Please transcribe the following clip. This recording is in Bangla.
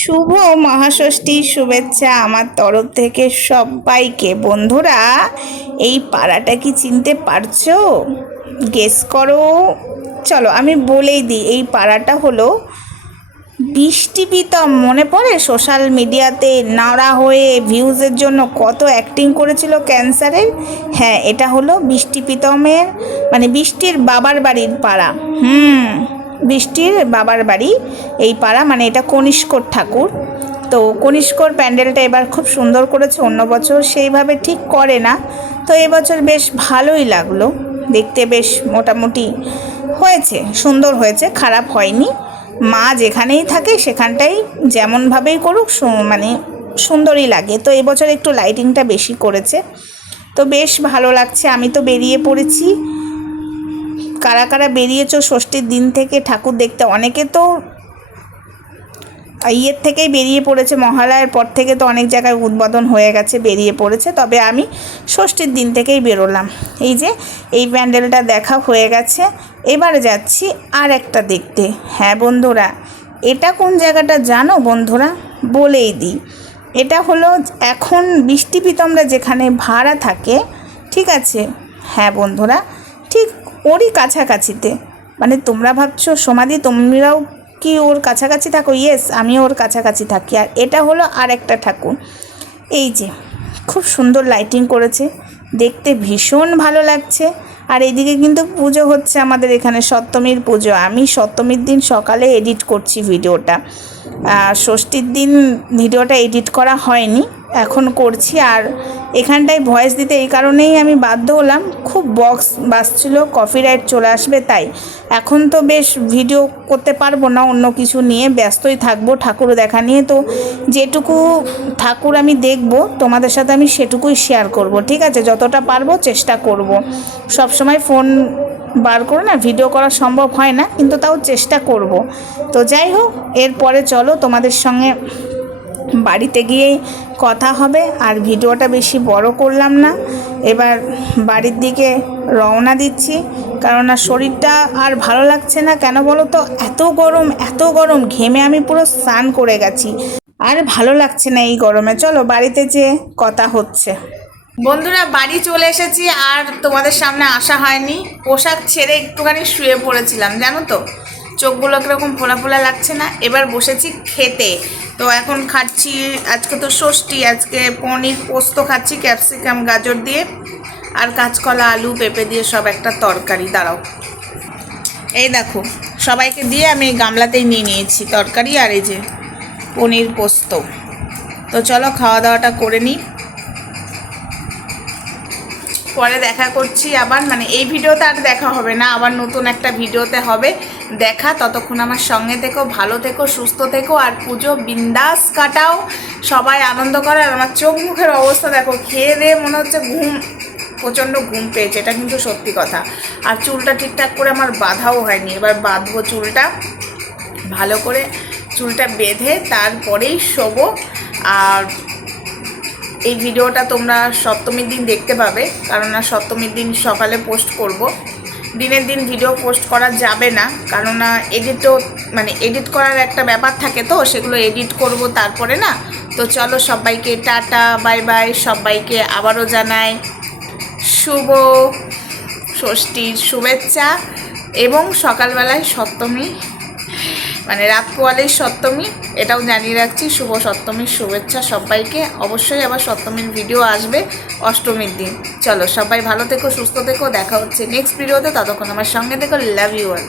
শুভ মহাষষ্ঠীর শুভেচ্ছা আমার তরফ থেকে সবাইকে। বন্ধুরা, এই পাড়াটা কি চিনতে পারছ? গেস করো। চলো, আমি বলেই দিই, এই পাড়াটা হলো বৃষ্টি প্রীতম মনে পড়ে সোশ্যাল মিডিয়াতে নাড়া হয়ে ভিউজের জন্য কত অ্যাক্টিং করেছিল ক্যান্সারের হ্যাঁ এটা হলো বৃষ্টি প্রীতমের মানে বৃষ্টির বাবার বাড়ির পাড়া। হুম। বৃষ্টির বাবার বাড়ি এই পাড়া মানে এটা কনিষ্কর ঠাকুর। তো কনিষ্কর প্যান্ডেলটা এবার খুব সুন্দর করেছে, অন্য বছর সেইভাবে ঠিক করে না। তো এবছর বেশ ভালোই লাগল, দেখতে বেশ মোটামুটি হয়েছে, সুন্দর হয়েছে, খারাপ হয়নি। মা যেখানেই থাকে সেখানটাই যেমনভাবেই করুক মানে সুন্দরই লাগে। তো এবছর একটু লাইটিংটা বেশি করেছে। তো বেশ ভালো লাগছে, আমি তো বেরিয়ে পড়েছি। কারা কারা বেরিয়েছো ষষ্ঠীর দিন থেকে? ঠাকুর দেখতে অনেকে তো ইয়ের থেকেই বেরিয়ে পড়েছে, মহালয়ার পর থেকে তো অনেক জায়গায় উদ্বোধন হয়ে গেছে, বেরিয়ে পড়েছে। তবে আমি ষষ্ঠীর দিন থেকেই বেরোলাম। এই যে, এই প্যান্ডেলটা দেখা হয়ে গেছে। এবার যাচ্ছি আর একটা দেখতে। হ্যাঁ বন্ধুরা, এটা কোন জায়গাটা জানো বন্ধুরা? বলেই দিই। এটা হলো এখন বৃষ্টি পিতমরা যেখানে ভাড়া থাকে, ঠিক আছে? হ্যাঁ বন্ধুরা ওরই কাছাকাছিতে। মানে তোমরা ভাবছ সমাধি, তোমরাও কি ওর কাছাকাছি থাকো? ইয়েস আমি ওর কাছাকাছি থাকি। আর এটা হলো আর একটা ঠাকুর। এই যে, খুব সুন্দর লাইটিং করেছে। দেখতে ভীষণ ভালো লাগছে। আর এদিকে কিন্তু পুজো হচ্ছে আমাদের এখানে সপ্তমীর পুজো। আমি সপ্তমীর দিন সকালে এডিট করছি ভিডিওটা ষষ্ঠীর দিন ভিডিওটা এডিট করা হয়নি। এখন করছি আর এখানটায় ভয়েস দিতে এই কারণেই আমি বাধ্য হলাম। খুব বক্স বাজছিল কপিরাইট চলে আসবে তাই। এখন তো বেশ ভিডিও করতে পারব না, অন্য কিছু নিয়ে ব্যস্তই থাকব ঠাকুর দেখা নিয়ে। তো যেটুকু ঠাকুর আমি দেখব, তোমাদের সাথে আমি সেটুকুই শেয়ার করব, ঠিক আছে? যতটা পারব চেষ্টা করব। সব সময় ফোন বার করে না ভিডিও করা সম্ভব হয় না, কিন্তু তাও চেষ্টা করব। তো যাই হোক, এরপরে চলো তোমাদের সঙ্গে বাড়িতে গিয়েই কথা হবে, আর ভিডিওটা বেশি বড় করলাম না। এবার বাড়ির দিকে রওনা দিচ্ছি কেননা শরীরটা আর ভালো লাগছে না। কেন বলো তো? এত গরম এত গরম, ঘেমে আমি পুরো স্নান করে গেছি। আর ভালো লাগছে না এই গরমে। চলো বাড়িতে যে কথা হচ্ছে। বন্ধুরা, বাড়ি চলে এসেছি, আর তোমাদের সামনে আসা হয়নি। পোশাক ছেড়ে একটুখানি শুয়ে পড়েছিলাম, জানো তো? চোখগুলো কীরকম ফোলা ফোলা লাগছে না। এবার বসেছি খেতে। তো এখন খাচ্ছি, আজকে তো ষষ্ঠী, আজকে পনির পোস্ত খাচ্ছি, ক্যাপসিকাম, গাজর দিয়ে, আর কাঁচকলা, আলু, পেঁপে দিয়ে সব একটা তরকারি। দাঁড়াও। এই দেখো, সবাইকে দিয়ে আমি এই গামলাতেই নিয়ে নিয়েছি তরকারি আর এই যে পনির পোস্ত। তো চলো খাওয়া দাওয়াটা করে নিই। পরে দেখা করছি আবার মানে এই ভিডিওতে আর দেখা হবে না, আবার নতুন একটা ভিডিওতে হবে। দেখা, ততক্ষণ আমার সঙ্গে থেকো, ভালো থেকো, সুস্থ থেকো, আর পুজো বিন্দাস কাটাও। সবাই আনন্দ করে, আর আমার চোখ মুখের অবস্থা দেখো, খেয়ে দিয়ে মনে হচ্ছে ঘুম, প্রচণ্ড ঘুম পেয়েছে, এটা কিন্তু সত্যি কথা। আর চুলটা ঠিকঠাক করে আমার বাঁধাও হয়নি, এবার বাঁধবো চুলটা। ভালো করে চুলটা বেঁধে তারপরেই শোবো, আর এই ভিডিওটা তোমরা সপ্তমীর দিন দেখতে পাবে, কারণ না সপ্তমীর দিন সকালে পোস্ট করব। দিনের দিন ভিডিও পোস্ট করা যাবে না কেননা এডিটও মানে এডিট করার একটা ব্যাপার থাকে তো, সেগুলো এডিট করব তারপরে না। তো চলো সবাইকে টাটা, বাই বাই, সবাইকে আবারও জানাই শুভ ষষ্ঠীর শুভেচ্ছা এবং সকালবেলায় সপ্তমী মানে রাত পোয়ালেই সপ্তমী, এটাও জানিয়ে রাখছি, শুভ সপ্তমীর শুভেচ্ছা সবাইকে। অবশ্যই আবার সপ্তমীর ভিডিও আসবে অষ্টমীর দিন। চলো সবাই ভালো থেকো, সুস্থ থেকো, দেখা হচ্ছে নেক্সট ভিডিওতে ততক্ষণ আমার সঙ্গে দেখো লাভ ইউ অল